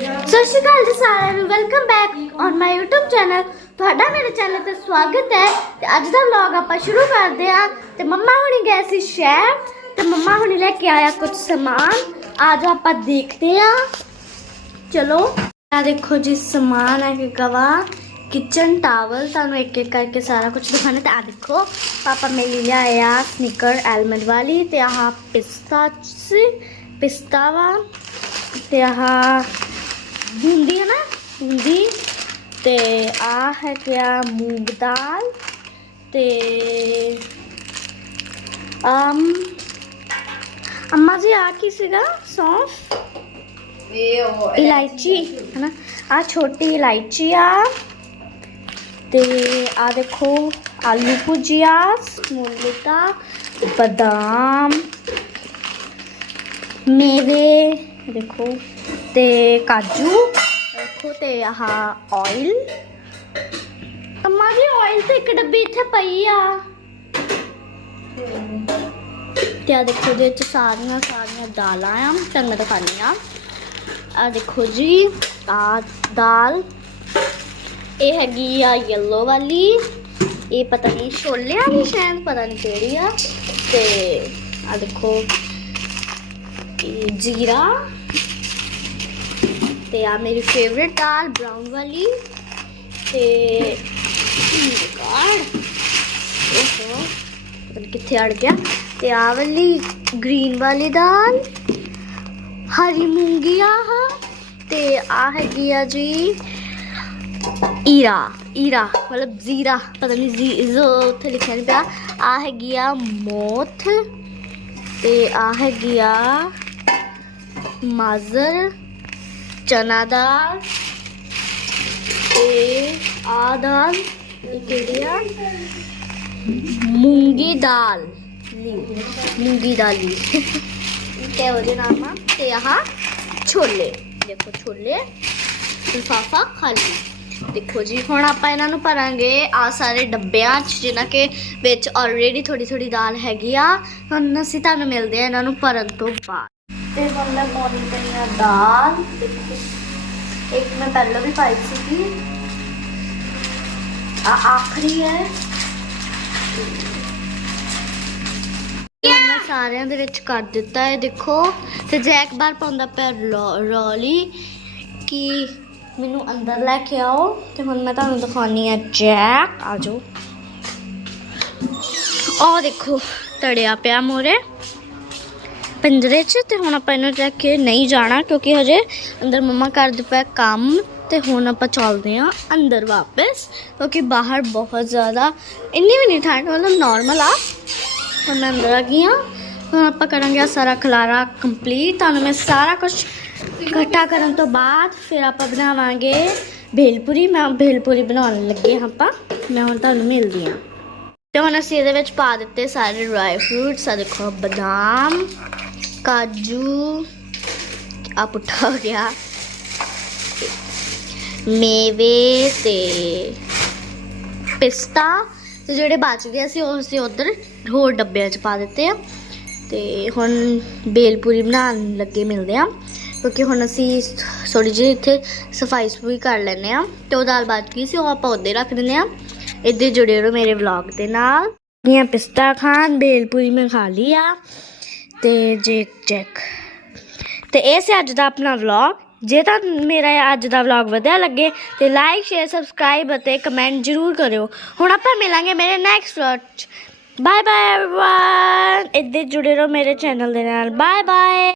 ਸਤਿ ਸ਼੍ਰੀ ਅਕਾਲ ਜੀ ਸਾਰਿਆਂ ਨੂੰ welcome back on my YouTube channel ਤੁਹਾਡਾ ਮੇਰੇ ਚੈਨਲ ਤੇ ਸਵਾਗਤ ਹੈ। ਤੇ ਅੱਜ ਦਾ ਵਲੌਗ ਆਪਾਂ ਸ਼ੁਰੂ ਕਰਦੇ ਹਾਂ। ਤੇ ਮੰਮਾ ਹੁਣੀ ਗਏ ਸੀ ਸ਼ਹਿਰ। ਤੇ ਮੰਮਾ ਹੁਣੀ ਲੈ ਕੇ ਆਇਆ ਕੁਝ ਸਮਾਨ। ਅੱਜ ਆਪਾਂ ਦੇਖਦੇ ਹਾਂ। ਚਲੋ ਆ ਦੇਖੋ ਜੀ, ਸਮਾਨ ਹੈ ਕਿ ਗਵਾ ਕਿਚਨ ਟਾਵਲ ਤੁਹਾਨੂੰ ਇੱਕ ਇੱਕ ਕਰਕੇ ਸਾਰਾ ਕੁਝ ਦਿਖਾਣਾ ਤੇ ਆ ਦੇਖੋ, ਪਾਪਾ ਮੇਰੀ ਲਈ ਆਇਆ ਸਨੀਕਰ ਐਲਮੰਡ ਵਾਲੀ। ਤੇ ਆਹ ਪਿਸਤਾ ਸੀ, ਪਿਸਤਾ ਵਾ। ਤੇ ਆਹ ਬੂੰਦੀ ਹੈ ਨਾ ਬੂੰਦੀ ਤੇ ਆ ਹੈ ਕਿਆ ਮੂੰਗ ਦਾਲ ਤੇ ਅਮ ਅੰਮਾ ਜੀ ਆ ਕੀ ਸੀਗਾ? ਸੌਂਫ? ਇਹ ਉਹ ਇਲਾਇਚੀ। ਹੈ ਨਾ ਆ ਛੋਟੀ ਇਲਾਇਚੀ ਆ। ਤੇ ਆ ਦੇਖੋ ਆਲੂ ਭੁਜੀਆ ਸਮੂਲਿਤਾ ਬਦਾਮ ਮੇਵੇ ਦੇਖੋ। ਤੇ ਕਾਜੂ ਦੇਖੋ ਤੇ ਆਹ ਆਇਲ ਅੰਮਾ ਜੀ ਆਇਲ ਤੇ ਇੱਕ ਡੱਬੀ ਇੱਥੇ ਪਈ ਆ। ਤੇ ਆ ਦੇਖੋ ਦੇ ਚ ਸਾਰੀਆਂ ਸਾਰੀਆਂ ਦਾਲਾਂ ਆ, ਤੁਹਾਨੂੰ ਮੈਂ ਦਿਖਾਉਂਦੀ ਆ ਆ ਦੇਖੋ ਜੀ ਆ ਦਾਲ। ਇਹ ਹੈਗੀ ਆ ਯੈਲੋ ਵਾਲੀ। ਇਹ ਪਤਾ ਨਹੀਂ ਛੋਲੇ ਵਾਲੀ ਸ਼ਾਇਦ, ਪਤਾ ਨਹੀਂ ਕਿਹੜੀ ਆ। ਤੇ ਆ ਦੇਖੋ ਜੀਰਾ। ਤੇ ਆ ਮੇਰੀ ਫੇਵਰਿਟ ਦਾਲ ਬ੍ਰਾਊਨ ਵਾਲੀ ਤੇ ਗਾਡ ਓਹੋ, ਪਤਾ ਕਿੱਥੇ ਅੜ ਗਿਆ। ਤੇ ਆ ਵਾਲੀ ਗ੍ਰੀਨ ਵਾਲੀ ਦਾਲ, ਹਰੀ ਮੂੰਗੀ ਆ ਤੇ ਆ ਹੈਗੀ ਆ ਜੀ ਈਰਾ ਈਰਾ, ਮਤਲਬ ਜ਼ੀਰਾ, ਪਤਾ ਨਹੀਂ ਜੀ ਜੋ ਉੱਥੇ ਲਿਖਿਆ ਨਹੀਂ ਪਿਆ। ਆ ਹੈਗੀ ਆ ਮੋਥ ਤੇ ਆ ਹੈਗੀ ਆ ਮਾਜ਼ਰ ਚਨਾ ਦਾਲ ਤੇ ਆ ਦਾਲ ਕਿਹੜੀ ਆ? ਮੂੰਗੀ ਦਾਲ। ਮੂੰਗੀ ਦਾਲੀ ਤੇ ਉਹਦੇ ਨਾਮ ਆ ਤੇ ਆਹ ਛੋਲੇ। ਦੇਖੋ ਛੋਲੇ, ਲਿਫਾਫਾ ਖਾਲੀ। ਦੇਖੋ ਜੀ, ਹੁਣ ਆਪਾਂ ਇਹਨਾਂ ਨੂੰ ਭਰਾਂਗੇ ਆ ਸਾਰੇ ਡੱਬਿਆਂ 'ਚ ਜਿਨ੍ਹਾਂ ਕੇ ਵਿੱਚ ਆਲਰੇਡੀ ਥੋੜੀ ਥੋੜੀ ਦਾਲ ਹੈਗੀ ਆ। ਹੁਣ ਅਸੀਂ ਤੁਹਾਨੂੰ ਮਿਲਦੇ ਆ ਇਹਨਾਂ ਨੂੰ ਭਰਨ ਤੋਂ ਬਾਅਦ। ਤੇ ਹੁਣ ਮੈਂ ਪਾਉਣੀ ਪਈ ਆ ਦਾਲ। ਦੇਖੋ ਇੱਕ ਮੈਂ ਪਹਿਲਾਂ ਵੀ ਪਾਈ ਸੀਗੀ। ਆ ਆਖਰੀ ਹੈ। ਮੈਂ ਸਾਰਿਆਂ ਦੇ ਵਿੱਚ ਕਰ ਦਿੱਤਾ ਹੈ, ਦੇਖੋ। ਤੇ ਜੈਕ ਬਾਰ ਪਾਉਂਦਾ ਪਿਆ ਰੋ- ਰੋਲੀ। ਕਿ ਮੈਨੂੰ ਅੰਦਰ ਲੈ ਕੇ ਆਓ। ਤੇ ਹੁਣ ਮੈਂ ਤੁਹਾਨੂੰ ਦਿਖਾਉਣੀ ਹੈ ਜੈਕ। ਆ ਜਾਓ। ਉਹ ਦੇਖੋ, ਤੜਿਆ ਪਿਆ ਮੋਰੇ। ਪਿੰਜਰੇ 'ਚ ਤੇ ਹੁਣ ਆਪਾਂ ਇਹਨੂੰ ਚੱਕ ਕੇ ਨਹੀਂ ਜਾਣਾ ਕਿਉਂਕਿ ਹਜੇ ਅੰਦਰ ਮੰਮਾ ਕਰਦੇ ਪਏ ਕੰਮ ਤੇ ਹੁਣ ਆਪਾਂ ਚੱਲਦੇ ਹਾਂ ਅੰਦਰ ਵਾਪਸ ਕਿਉਂਕਿ ਬਾਹਰ ਬਹੁਤ ਜ਼ਿਆਦਾ ਇੰਨੀ ਵੀ ਨਹੀਂ ਠੰਡ, ਮਤਲਬ ਨਾਰਮਲ ਆ। ਹੁਣ ਮੈਂ ਅੰਦਰ ਆ ਗਈ ਹਾਂ। ਹੁਣ ਆਪਾਂ ਕਰਾਂਗੇ ਆਹ ਸਾਰਾ ਖਲਾਰਾ ਕੰਪਲੀਟ ਤੁਹਾਨੂੰ ਮੈਂ ਸਾਰਾ ਕੁਝ ਇਕੱਠਾ ਕਰਨ ਤੋਂ ਬਾਅਦ ਫਿਰ ਆਪਾਂ ਬਣਾਵਾਂਗੇ ਭੇਲਪੂਰੀ। ਮੈਂ ਭੇਲਪੂਰੀ ਬਣਾਉਣ ਲੱਗੇ ਹਾਂ ਆਪਾਂ। ਮੈਂ ਹੁਣ ਤੁਹਾਨੂੰ ਮਿਲਦੀ ਹਾਂ। ਤੇ ਹੁਣ ਅਸੀਂ ਇਹਦੇ ਵਿੱਚ ਪਾ ਦਿੱਤੇ ਸਾਰੇ ਡਰਾਈ ਫਰੂਟਸ ਆ ਦੇਖੋ, ਬਦਾਮ। ਕਾਜੂ। ਆ ਪੁੱਠਾ ਹੋ ਗਿਆ। ਮੇਵੇ ਤੇ ਪਿਸਤਾ। ਤੇ ਜਿਹੜੇ ਬਚ ਗਏ ਸੀ, ਉਹ ਅਸੀਂ ਉਧਰ ਹੋਰ ਡੱਬਿਆਂ 'ਚ ਪਾ ਦਿੱਤੇ ਆ। ਤੇ ਹੁਣ ਬੇਲਪੂਰੀ ਬਣਾਉਣ ਲੱਗੇ, ਮਿਲਦੇ ਆ। ਕਿਉਂਕਿ ਹੁਣ ਅਸੀਂ ਥੋੜੀ ਜਿਹੀ ਇੱਥੇ ਸਫ਼ਾਈ ਸਫੂਈ ਕਰ ਲੈਨੇ ਆ। ਤੇ ਉਹ ਦਾਲ ਬਚ ਗਈ ਸੀ, ਉਹ ਆਪਾਂ ਉੱਧੇ ਰੱਖ ਦਿੰਦੇ ਆ। ਇੱਥੇ ਜੁੜੇ ਰਹੋ ਮੇਰੇ ਵਲੌਗ ਦੇ ਨਾਲ। ਇਹ ਪਿਸਤਾ ਖਾਣ, ਬੇਲਪੂਰੀ ਮੈਂ ਖਾ ਲਈ ਆ। ਤੇ ਜੇ ਚੈੱਕ ਤੇ ਇਹ ਸੀ ਅੱਜ ਦਾ ਆਪਣਾ ਵਲੌਗ ਜੇ ਤਾਂ ਮੇਰਾ ਇਹ ਅੱਜ ਦਾ ਵਲੌਗ ਵਧੀਆ ਲੱਗੇ ਤੇ ਲਾਈਕ ਸ਼ੇਅਰ ਸਬਸਕ੍ਰਾਈਬ ਅਤੇ ਕਮੈਂਟ ਜ਼ਰੂਰ ਕਰਿਓ ਹੁਣ ਆਪਾਂ ਮਿਲਾਂਗੇ ਮੇਰੇ ਨੈਕਸਟ ਵਲੌਗ 'ਚ ਬਾਏ ਬਾਏ एवरीवन ਇੱਥੇ ਜੁੜੇ ਰਹੋ ਮੇਰੇ ਚੈਨਲ ਦੇ ਨਾਲ ਬਾਏ ਬਾਏ